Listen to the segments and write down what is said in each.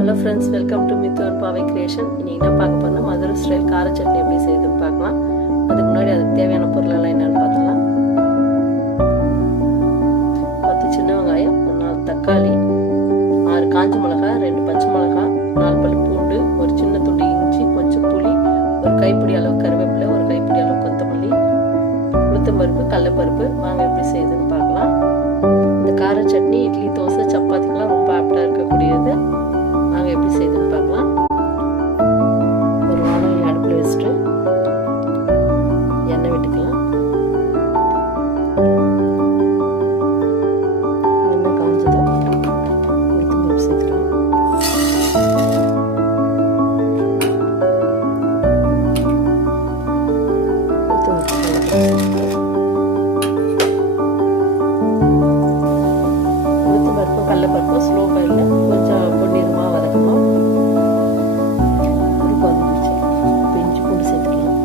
Hello friends, welcome to Mithu and Paavai creation. இன்றைக்கி என்ன பார்க்க போனால் மதுரை ஸ்டைல் கார சட்னி எப்படி செய்யுதுன்னு பார்க்கலாம். அதுக்கு முன்னாடி அதுக்கு தேவையான பொருள் எல்லாம் என்னென்னு பார்த்துக்கலாம். 10 சின்ன வெங்காயம், 4 தக்காளி, 6 காஞ்ச மிளகா, 2 பச்சை மிளகா, 4 பல் பூண்டு, ஒரு சின்ன துண்டு இஞ்சி, கொஞ்சம் புளி, ஒரு கைப்பிடி அளவு கருவேப்பிலை, ஒரு கைப்பிடி அளவு கொத்தமல்லி, உளுத்தம்பருப்பு, கடலைப்பருப்பு. வாங்க எப்படி செய்யுதுன்னு பார்க்கலாம். இந்த கார சட்னி இட்லி, தோசை, சப்பாத்திக்கெலாம் ரொம்ப ஆப்டாக இருக்கக்கூடியது. நாங்கள் எப்படி செய்யுதுன்னு பார்க்கலாம். ஒரு வானொலி அடுப்பில் வச்சுட்டு எண்ணெய் விட்டுக்கலாம். எண்ணெய் காஞ்சதும் உளுத்தம்பருப்பு சேர்த்துக்கலாம். உளுத்தம்பருப்பு கடலைப்பருப்பு ஸ்லோ ஃபயரில் கொஞ்சம் பொன்னிறமாக வதக்கணும். ஒரு கொதிச்சு இஞ்சி பூண்டு சேர்த்துக்கலாம்.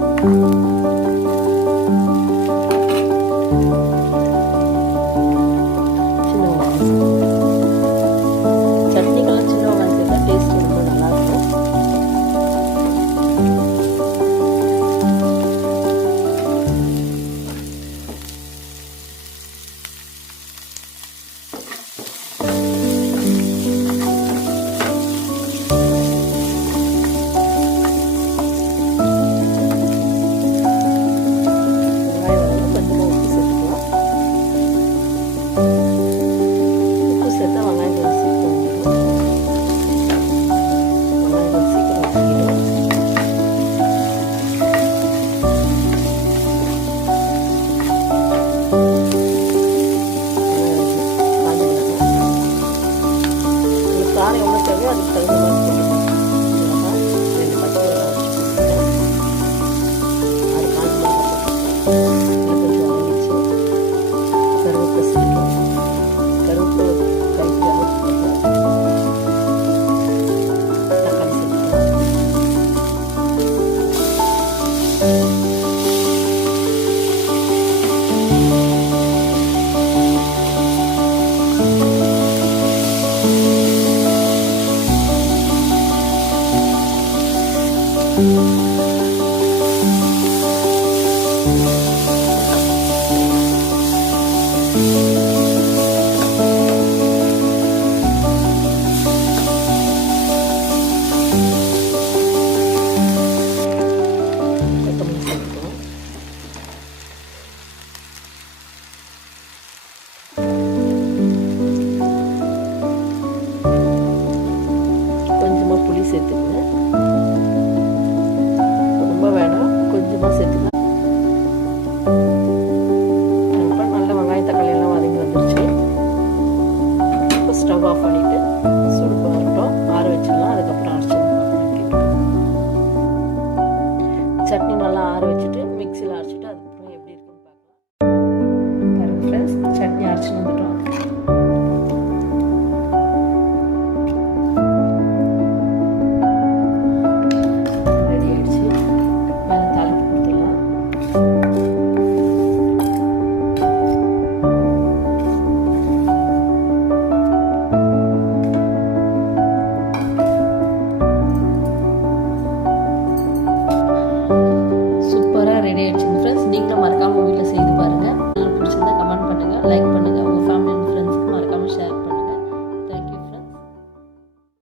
சின்ன வெங்காயம் சட்னிக்கெல்லாம் சின்ன வெங்காயம் சேர்த்தா டேஸ்ட் ரொம்ப நல்லாயிருக்கும். காரம் எவ்வளோ தேவையோ அதுக்கு தகுந்த மாதிரி போட்டுக்கணும். 2 பச்சை மிளகா வச்சுக்கோங்க, 6 காஞ்ச மிளகா போட்டுக்கோங்க. கொஞ்சம் வதங்கிச்சு கருவேப்பிலை சேர்த்துக்கோங்க. கருவேப்பிலை கைப்பிடி அளவு போட்டு தக்காளி சேர்த்துக்கலாம். கொஞ்சமாக புளி சேர்த்துக்கங்க. ரொம்ப வேணாம், கொஞ்சமாக சேர்த்துக்கலாம். இப்போ நல்ல வெங்காயம் தக்காளி எல்லாம் வதங்கி வந்துருச்சு. இப்போ ஸ்டவ் ஆஃப் பண்ணிவிட்டு சுடு வரட்டும், ஆற வச்சிடலாம். அதுக்கப்புறம் அரைச்சி சட்னி நல்லா ஆற வச்சுட்டு